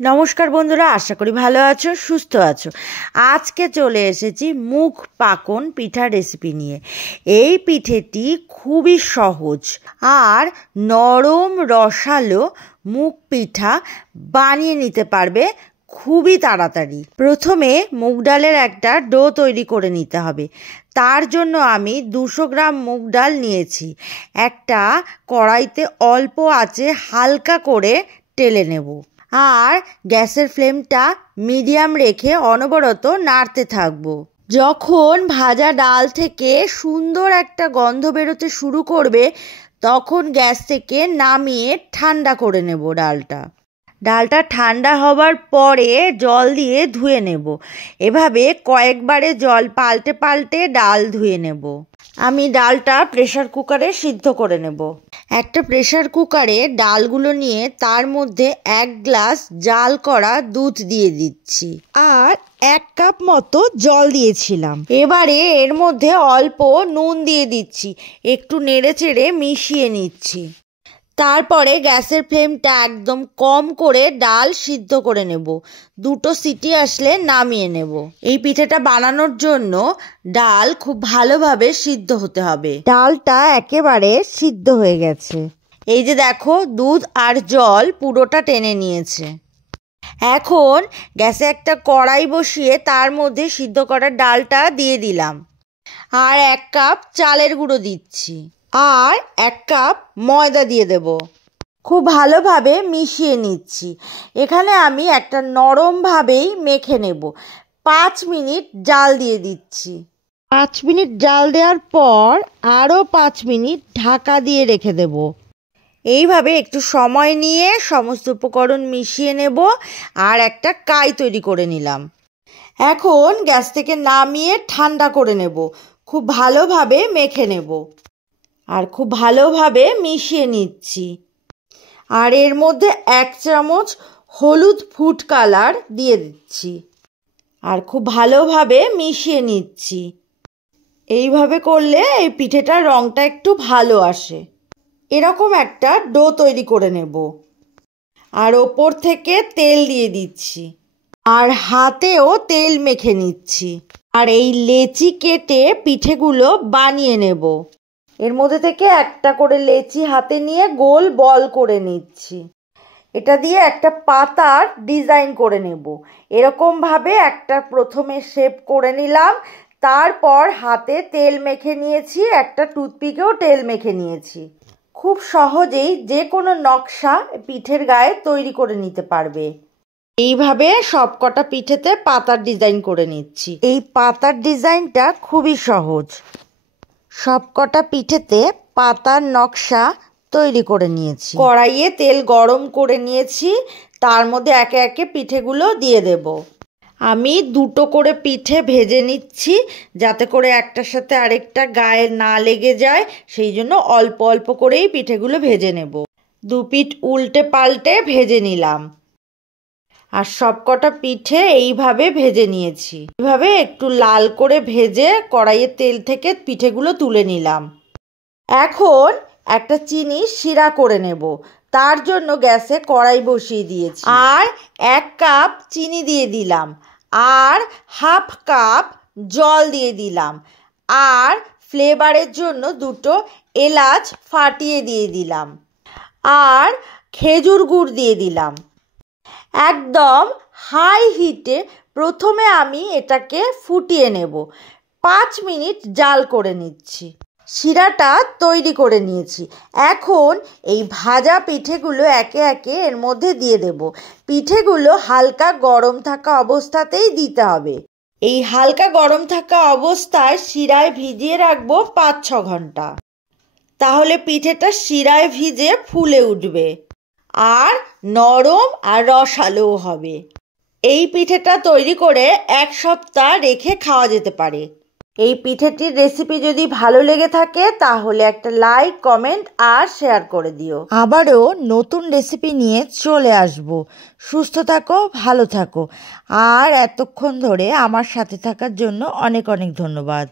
নমস্কার বন্ধুরা, আশা করি ভালো আছো, সুস্থ আছো। আজকে চলে এসেছি মুগ পাকন পিঠা রেসিপি নিয়ে। এই পিঠেটি খুবই সহজ আর নরম রসালো মুগ পিঠা বানিয়ে নিতে পারবে খুবই তাড়াতাড়ি। প্রথমে মুগ ডালের একটা ডো তৈরি করে নিতে হবে। তার জন্য আমি 200 গ্রাম মুগ ডাল নিয়েছি। একটা কড়াইতে অল্প আঁচে হালকা করে টেলে নেব আর গ্যাসের ফ্লেমটা মিডিয়াম রেখে অনবরত নাড়তে থাকবো। যখন ভাজা ডাল থেকে সুন্দর একটা গন্ধ বেরোতে শুরু করবে, তখন গ্যাস থেকে নামিয়ে ঠান্ডা করে নেব। ডালটা ঠান্ডা হবার পরে জল দিয়ে ধুয়ে নেব। এভাবে কয়েকবারে জল পাল্টে পাল্টে ডাল ধুয়ে নেব। আমি ডালটা প্রেসার কুকারে সিদ্ধ করে নেব। একটা প্রেসার কুকারে ডালগুলো নিয়ে তার মধ্যে 1 গ্লাস জাল করা দুধ দিয়ে দিচ্ছি আর 1 কাপ মতো জল দিয়েছিলাম। এবারে এর মধ্যে অল্প নুন দিয়ে দিচ্ছি, একটু নেড়ে চেড়ে মিশিয়ে নিচ্ছি। তারপরে গ্যাসের ফ্লেমটা একদম কম করে ডাল সিদ্ধ করে নেব। 2 সিটি আসলে নামিয়ে নেব। এই পিঠাটা বানানোর জন্য ডাল খুব ভালোভাবে সিদ্ধ হতে হবে। ডালটা একেবারে সিদ্ধ হয়ে গেছে। এই যে দেখো, দুধ আর জল পুরোটা টেনে নিয়েছে। এখন গ্যাসে একটা কড়াই বসিয়ে তার মধ্যে সিদ্ধ করা ডালটা দিয়ে দিলাম আর 1 কাপ চালের গুঁড়ো দিচ্ছি আর 1 কাপ ময়দা দিয়ে দেব। খুব ভালোভাবে মিশিয়ে নিচ্ছি। এখানে আমি একটা নরমভাবেই মেখে নেব। 5 মিনিট জাল দিয়ে দিচ্ছি। 5 মিনিট জাল দেওয়ার পর আরও 5 মিনিট ঢাকা দিয়ে রেখে দেব। এইভাবে একটু সময় নিয়ে সমস্ত উপকরণ মিশিয়ে নেব আর একটা কাই তৈরি করে নিলাম। এখন গ্যাস থেকে নামিয়ে ঠান্ডা করে নেব। খুব ভালোভাবে মেখে নেব আর খুব ভালোভাবে মিশিয়ে নিচ্ছি। আর এর মধ্যে 1 চামচ হলুদ ফুড কালার দিয়ে দিচ্ছি আর খুব ভালোভাবে মিশিয়ে নিচ্ছি। এইভাবে করলে এই পিঠেটার রঙটা একটু ভালো আসে। এরকম একটা ডো তৈরি করে নেব আর ওপর থেকে তেল দিয়ে দিচ্ছি আর হাতেও তেল মেখে নিচ্ছি। আর এই লেচি কেটে পিঠেগুলো বানিয়ে নেব। এর মধ্যে থেকে একটা করে লেচি হাতে নিয়ে গোল বল করে নিচ্ছি। এটা দিয়ে একটা পাতার ডিজাইন করে নেব। এরকমভাবে একটা প্রথমে শেপ করে নিলাম, তারপর হাতে তেল মেখে নিয়েছি, একটা টুথপিকেও তেল মেখে নিয়েছি। খুব সহজেই যে কোনো নকশা পিঠের গায়ে তৈরি করে নিতে পারবে। এইভাবে সবকটা পিঠেতে পাতার ডিজাইন করে নিচ্ছি। এই পাতার ডিজাইনটা খুবই সহজ। সবকটা পিঠেতে পাতার নকশা তৈরি করে নিয়েছি। কড়াইয়ে তেল গরম করে নিয়েছি, তার মধ্যে একে একে পিঠেগুলো দিয়ে দেব। আমি 2টো করে পিঠে ভেজে নিচ্ছি, যাতে করে একটার সাথে আরেকটা গায়ে না লেগে যায়, সেই জন্য অল্প অল্প করেই পিঠেগুলো ভেজে নেব। 2 পিঠ উল্টে পাল্টে ভেজে নিলাম আর সবকটা পিঠে এইভাবে ভেজে নিয়েছি। এইভাবে একটু লাল করে ভেজে কড়াইয়ের তেল থেকে পিঠেগুলো তুলে নিলাম। এখন একটা চিনি শিরা করে নেব। তার জন্য গ্যাসে কড়াই বসিয়ে দিয়েছি আর 1 কাপ চিনি দিয়ে দিলাম আর 1/2 কাপ জল দিয়ে দিলাম আর ফ্লেভারের জন্য 2টো এলাচ ফাটিয়ে দিয়ে দিলাম আর খেজুর গুড় দিয়ে দিলাম। একদম হাই হিটে প্রথমে আমি এটাকে ফুটিয়ে নেব। 5 মিনিট জাল করে নিচ্ছি। শিরাটা তৈরি করে নিয়েছি। এখন এই ভাজা পিঠেগুলো একে একে এর মধ্যে দিয়ে দেব। পিঠেগুলো হালকা গরম থাকা অবস্থাতেই দিতে হবে। এই হালকা গরম থাকা অবস্থায় শিরায় ভিজিয়ে রাখবো 5-6 ঘন্টা। তাহলে পিঠেটা শিরায় ভিজে ফুলে উঠবে আর নরম আর রসালো হবে। এই পিঠেটা তৈরি করে 1 সপ্তাহ রেখে খাওয়া যেতে পারে। এই পিঠেটির রেসিপি যদি ভালো লেগে থাকে তাহলে একটা লাইক, কমেন্ট আর শেয়ার করে দিও। আবারও নতুন রেসিপি নিয়ে চলে আসব। সুস্থ থাকো, ভালো থাকো আর এতক্ষণ ধরে আমার সাথে থাকার জন্য অনেক অনেক ধন্যবাদ।